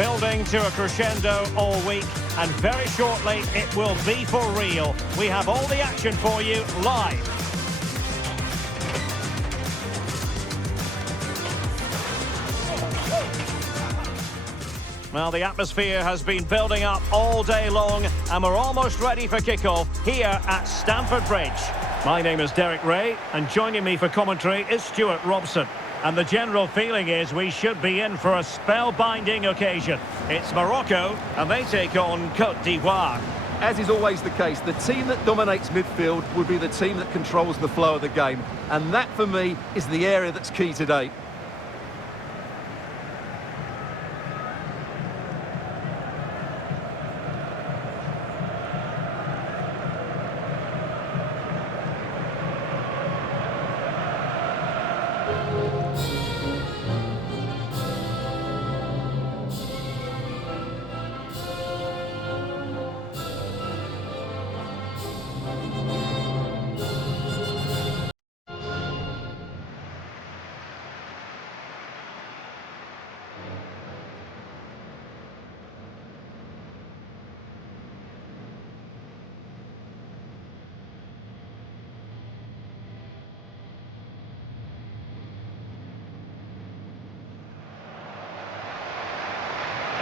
building to a crescendo all week, and very shortly it will be for real. We have all the action for you live. Well, the atmosphere has been building up all day long, and we're almost ready for kickoff here at Stamford Bridge. My name is Derek Ray, and joining me for commentary is Stuart Robson. And the general feeling is we should be in for a spellbinding occasion. It's Morocco, and they take on Côte d'Ivoire. As is always the case, the team that dominates midfield would be the team that controls the flow of the game. And that, for me, is the area that's key today.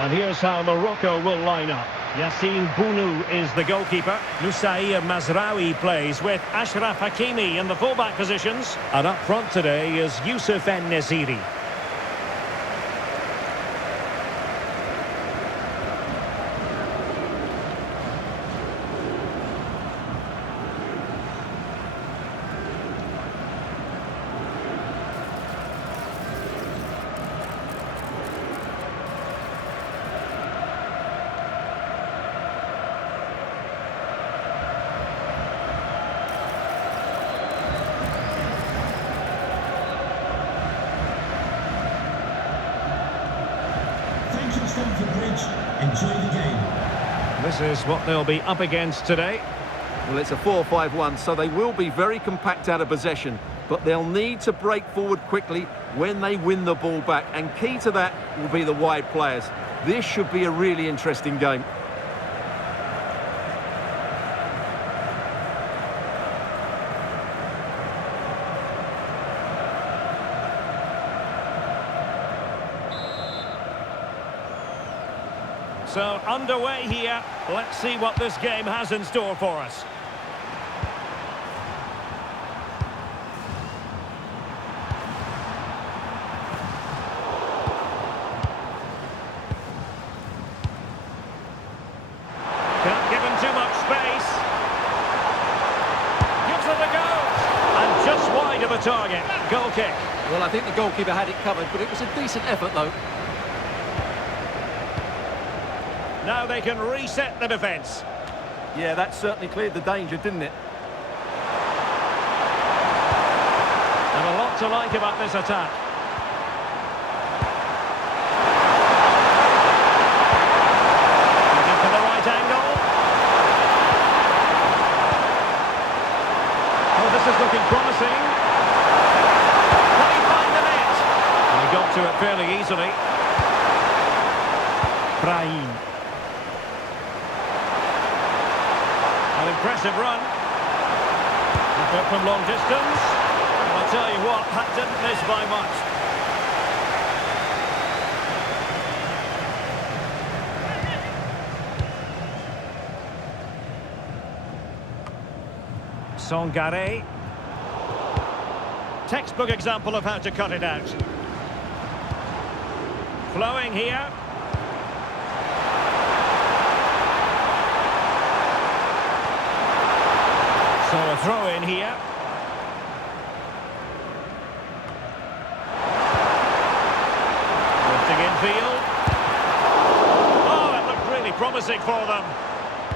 And here's how Morocco will line up. Yassine Bounou is the goalkeeper. Noussair Mazraoui plays with Achraf Hakimi in the fullback positions. And up front today is Youssef En-Nesyri. Stamford Bridge, enjoy the game. This is what they'll be up against today. Well, it's a 4-5-1, so they will be very compact out of possession, but they'll need to break forward quickly when they win the ball back, and key to that will be the wide players. This should be a really interesting game. So, underway here. Let's see what this game has in store for us. Can't give him too much space. Gives it a go. And just wide of a target. Goal kick. Well, I think the goalkeeper had it covered, but it was a decent effort, though. Now they can reset the defence. Yeah, that certainly cleared the danger, didn't it? And a lot to like about this attack. Looking for the right angle. Oh, this is looking promising. Can he find the net? And he got to it fairly easily. Brahim. An impressive run. But from long distance. I'll tell you what, that didn't miss by much. Sangare. Textbook example of how to cut it out. Flowing here. So a throw in here. Lifting infield. Oh, it looked really promising for them.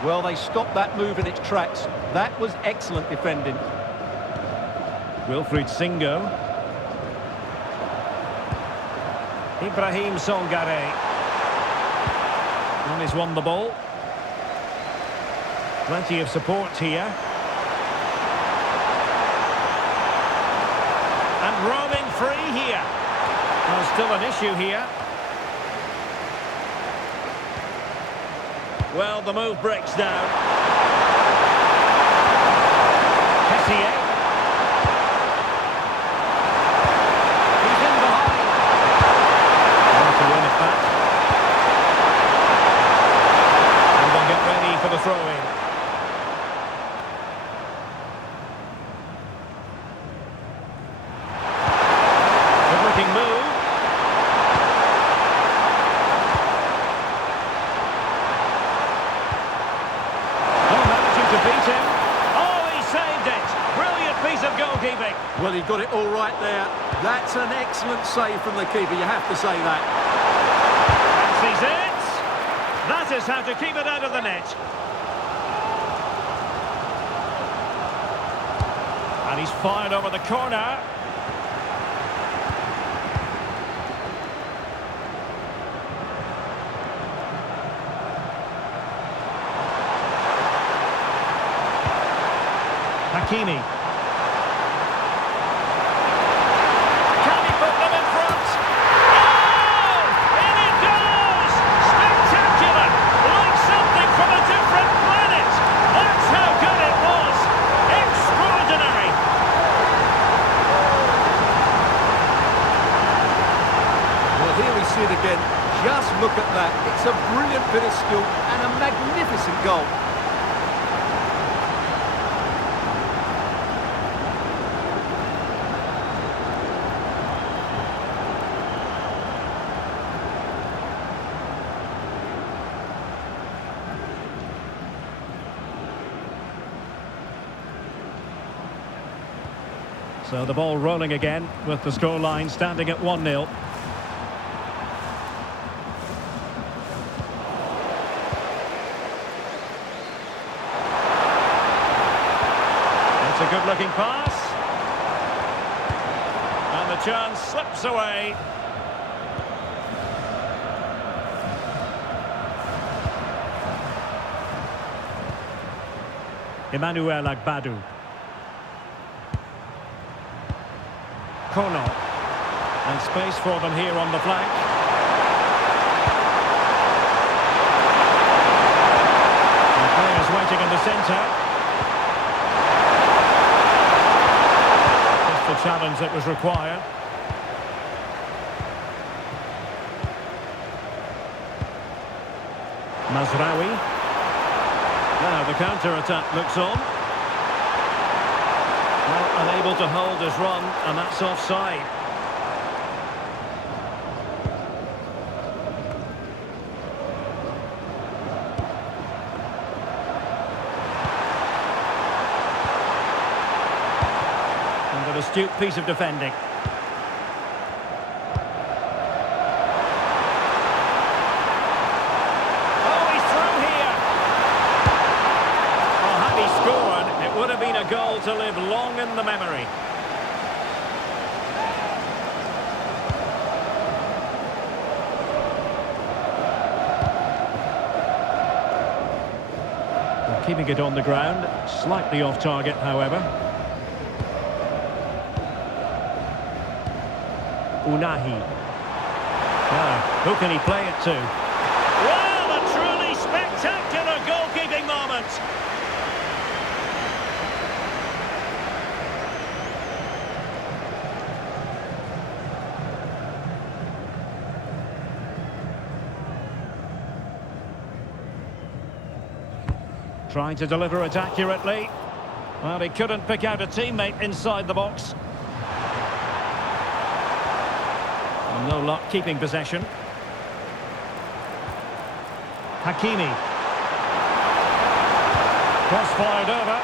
Well, they stopped that move in its tracks. That was excellent defending. Wilfried Singo. Ibrahim Sangare. And he's won the ball. Plenty of support here. And roaming free here. Well, still an issue here. Well, the move breaks down. Kessié. He's in behind. Want to win it back. And they'll get ready for the throw-in. Good-looking move. To beat him. Oh, he saved it. Brilliant piece of goalkeeping. Well, he got it all right there. That's an excellent save from the keeper, you have to say that. Fancies it. That is how to keep it out of the net. And he's fired over the corner. Hakimi. Can he put them in front? Oh! In it goes! Spectacular! Like something from a different planet! That's how good it was! Extraordinary! Well, here we see it again. Just look at that. It's a brilliant bit of skill and a magnificent goal. So the ball rolling again with the scoreline standing at 1-0. It's a good-looking pass. And the chance slips away. Emmanuel Agbadou. Kono. And space for them here on the flank. The players waiting in the centre. Just the challenge that was required. Mazraoui. Now the counter-attack looks on. Well, unable to hold his run, and that's offside. And an astute piece of defending. Oh, he's through here. Well, had he scored, it would have been a goal to live long in the memory. Well, keeping it on the ground, slightly off target, however. Unahi. Now, who can he play it to? Well, a truly spectacular goalkeeping moment. Trying to deliver it accurately. Well, he couldn't pick out a teammate inside the box. And no luck keeping possession. Hakimi. Cross fired over.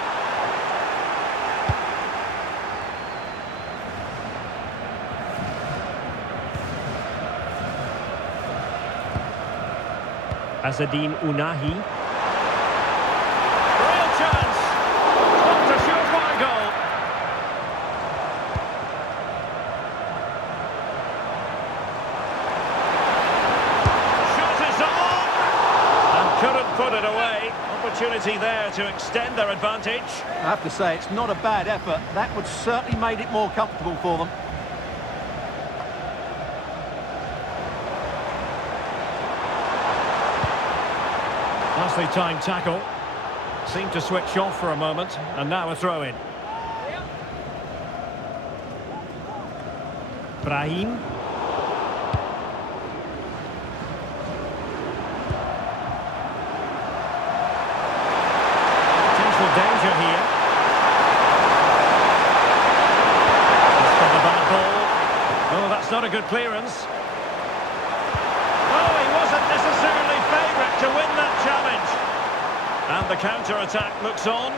Azzedine Unahi. Chance. What a surefire goal. Shot is on. And couldn't put it away. Opportunity there to extend their advantage. I have to say, it's not a bad effort. That would certainly made it more comfortable for them. nicely timed tackle. Seemed to switch off for a moment, and now a throw-in. Brahim. Potential danger here. Just got a bad ball. Oh, that's not a good clearance. Oh, he wasn't necessarily favourite to win that challenge. And the counter-attack looks on.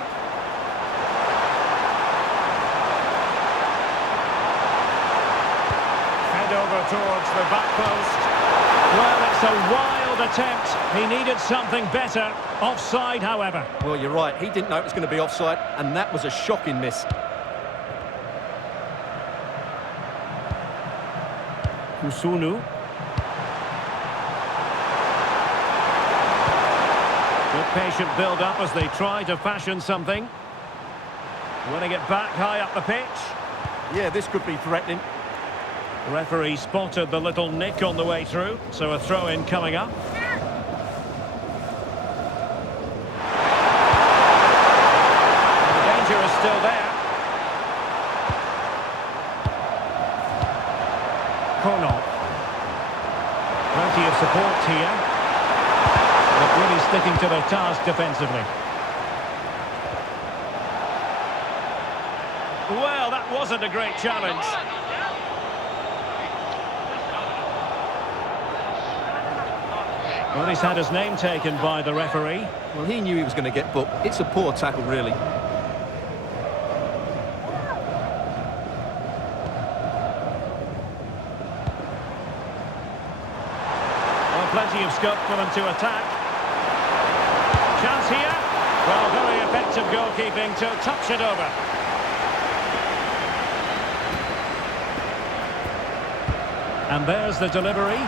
Head over towards the back post. Well, it's a wild attempt. He needed something better. Offside, however. Well, you're right. He didn't know it was going to be offside, and that was a shocking miss. Kusunu. Good patient build-up as they try to fashion something. Winning it back high up the pitch. Yeah, this could be threatening. The referee spotted the little nick on the way through, so a throw-in coming up. The danger is still there. Kono. Plenty of support here. But really sticking to their task defensively. Well, that wasn't a great challenge. Well, he's had his name taken by the referee. Well, he knew he was going to get booked. It's a poor tackle, really. Well, plenty of scope for them to attack. Chance here. Well, very effective goalkeeping to touch it over. And there's the delivery.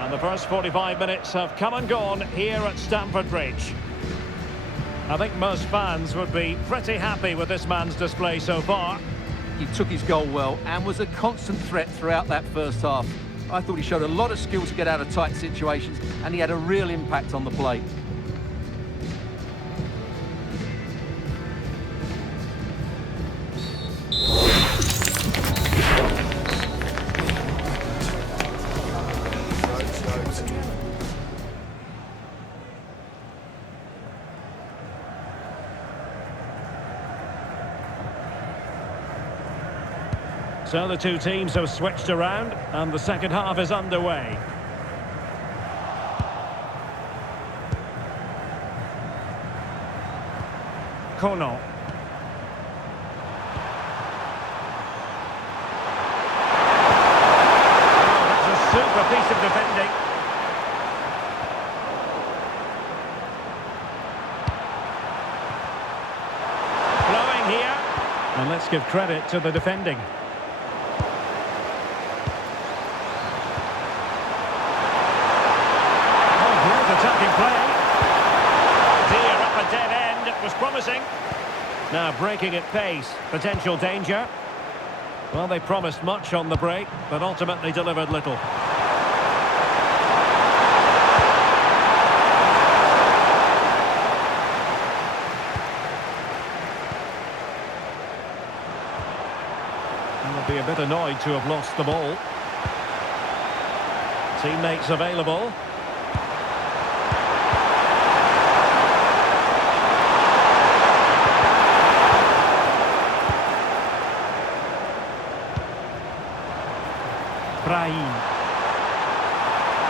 And the first 45 minutes have come and gone here at Stamford Bridge. I think most fans would be pretty happy with this man's display so far. He took his goal well and was a constant threat throughout that first half. I thought he showed a lot of skill to get out of tight situations, and he had a real impact on the play. So the two teams have switched around and the second half is underway. Kono. Oh, that's a super piece of defending. Flowing here. And let's give credit to the defending. Attacking play. Oh dear, up a dead end. It was promising. Now breaking at pace. Potential danger. Well, they promised much on the break, but ultimately delivered little. They'll be a bit annoyed to have lost the ball. Teammates available. Brahim.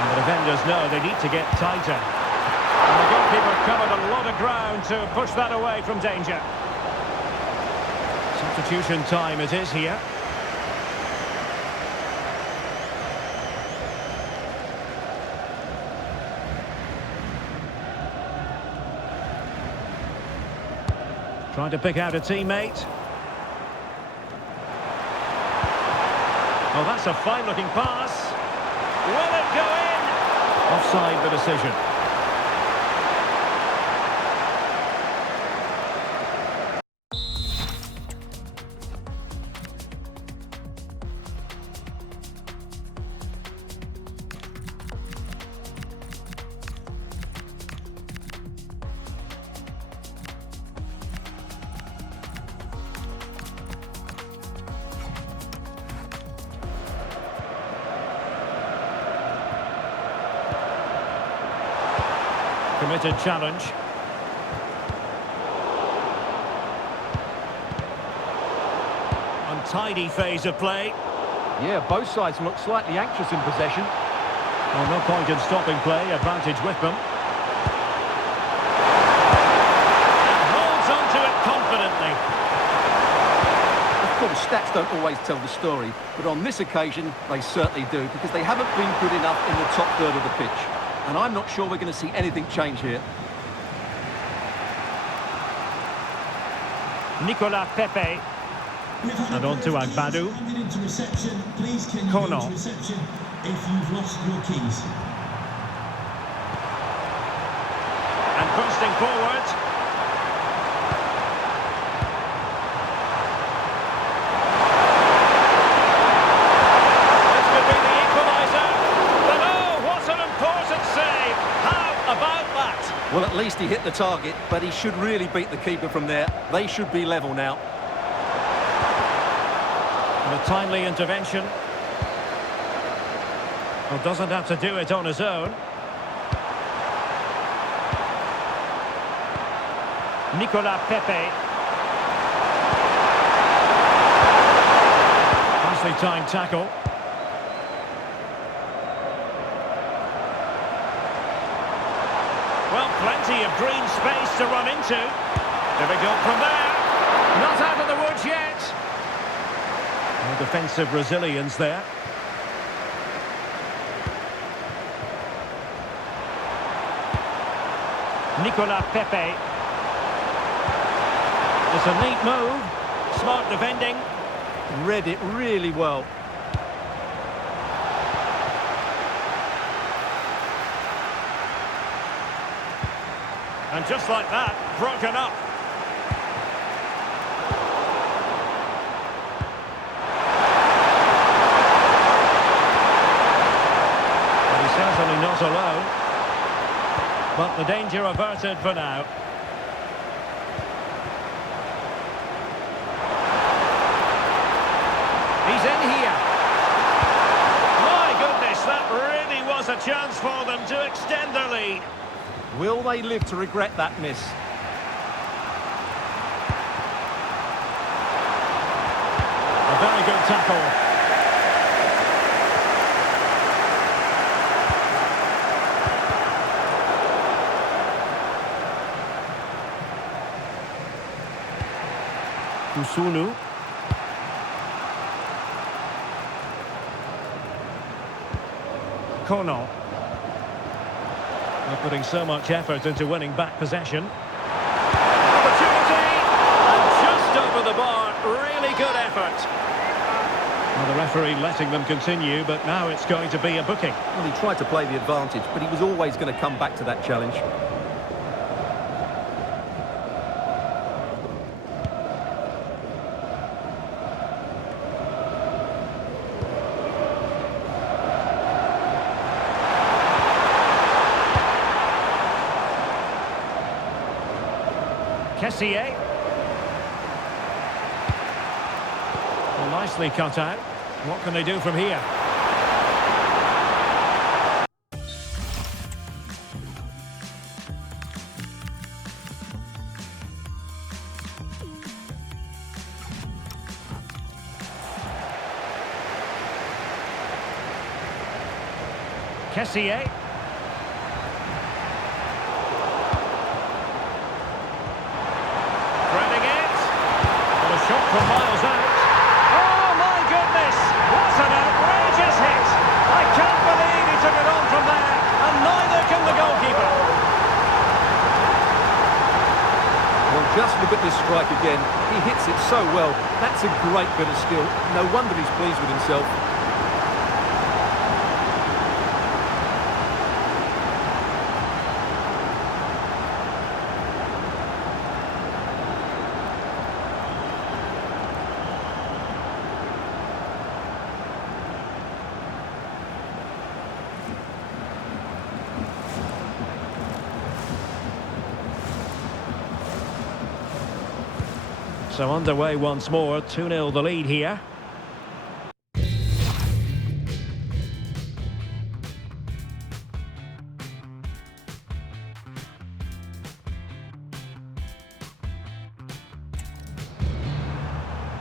And the defenders know they need to get tighter. And the goalkeeper covered a lot of ground to push that away from danger. Substitution time it is here. Trying to pick out a teammate. Oh, that's a fine-looking pass. Will it go in? Offside the decision. Committed challenge. Untidy phase of play. Yeah, both sides look slightly anxious in possession. Well, no point in stopping play, advantage with them. And holds on to it confidently. Of course, stats don't always tell the story, but on this occasion, they certainly do, because they haven't been good enough in the top third of the pitch. And I'm not sure we're going to see anything change here. Nicolas Pepe. And on to Agbadou. Kono. If you've lost your keys. And bursting forward. This could be the equaliser. But oh, what an important save. How about that? Well, at least he hit the target, but he should really beat the keeper from there. They should be level now. And a timely intervention. Well, doesn't have to do it on his own. Nicolas Pepe. Nicely timed tackle. Well, plenty of green space to run into. Difficult from there. Not out of the woods yet. No defensive resilience there. Nicolas Pepe. It's a neat move. Smart defending. Read it really well. And just like that, broken up. And he's certainly not alone. But the danger averted for now. He's in here. My goodness, that really was a chance for them to extend their lead. Will they live to regret that miss? A very good tackle. Usunu. Kono. They're putting so much effort into winning back possession. Opportunity! And just over the bar. Really good effort. Well, the referee letting them continue, but now it's going to be a booking. Well, he tried to play the advantage, but he was always going to come back to that challenge. Kessié. Well, nicely cut out. What can they do from here? Kessié. Shot from miles out. Oh my goodness! What an outrageous hit! I can't believe he took it on from there, and neither can the goalkeeper. Well, just look at this strike again. He hits it so well. That's a great bit of skill. No wonder he's pleased with himself. So underway once more, 2-0 the lead here.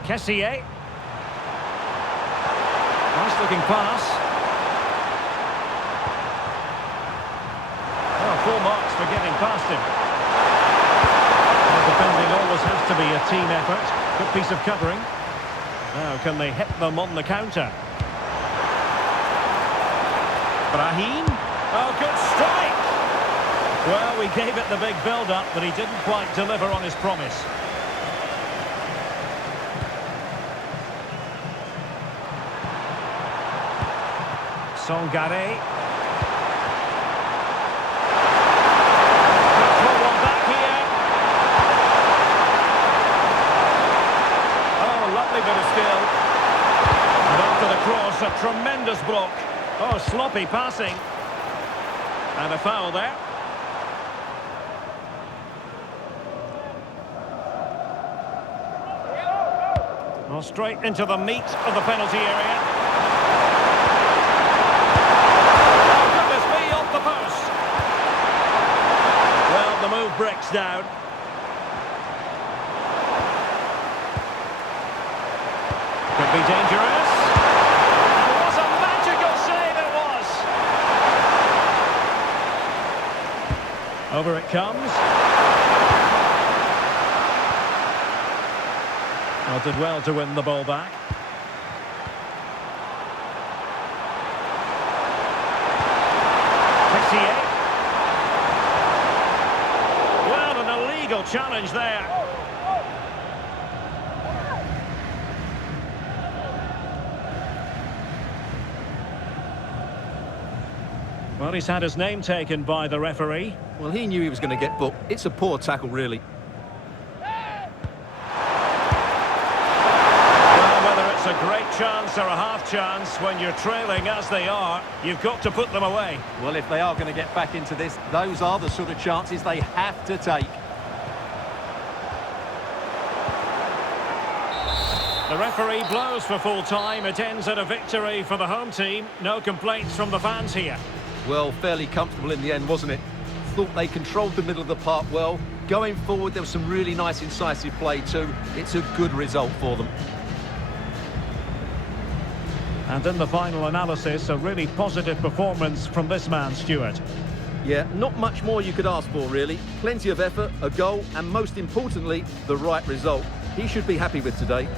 Kessié. Nice looking pass. Oh, full marks for getting past him. Well, defending always has to be a team effort. Good piece of covering. Now can they hit them on the counter? Brahim. Oh, good strike! Well, we gave it the big build-up, but he didn't quite deliver on his promise. Sangare. Pull one back here. Oh, lovely bit of skill. And after the cross, a tremendous block. Oh, sloppy passing. And a foul there. Well, straight into the meat of the penalty area. Oh, goodness me, off the post. Well, the move breaks down. Could be dangerous. And it was a magical save, it was. Over it comes. Well, did well to win the ball back. Kessié. Well, an illegal challenge there. Well, he's had his name taken by the referee. Well, he knew he was going to get booked. It's a poor tackle, really. A great chance or a half chance when you're trailing as they are, you've got to put them away. Well, if they are going to get back into this, those are the sort of chances they have to take. The referee blows for full time. It ends at a victory for the home team. No complaints from the fans here. Well, fairly comfortable in the end, wasn't it? Thought they controlled the middle of the park well. Going forward, there was some really nice incisive play too. It's a good result for them. And in the final analysis, a really positive performance from this man, Stuart. Yeah, not much more you could ask for, really. Plenty of effort, a goal, and most importantly, the right result. He should be happy with today.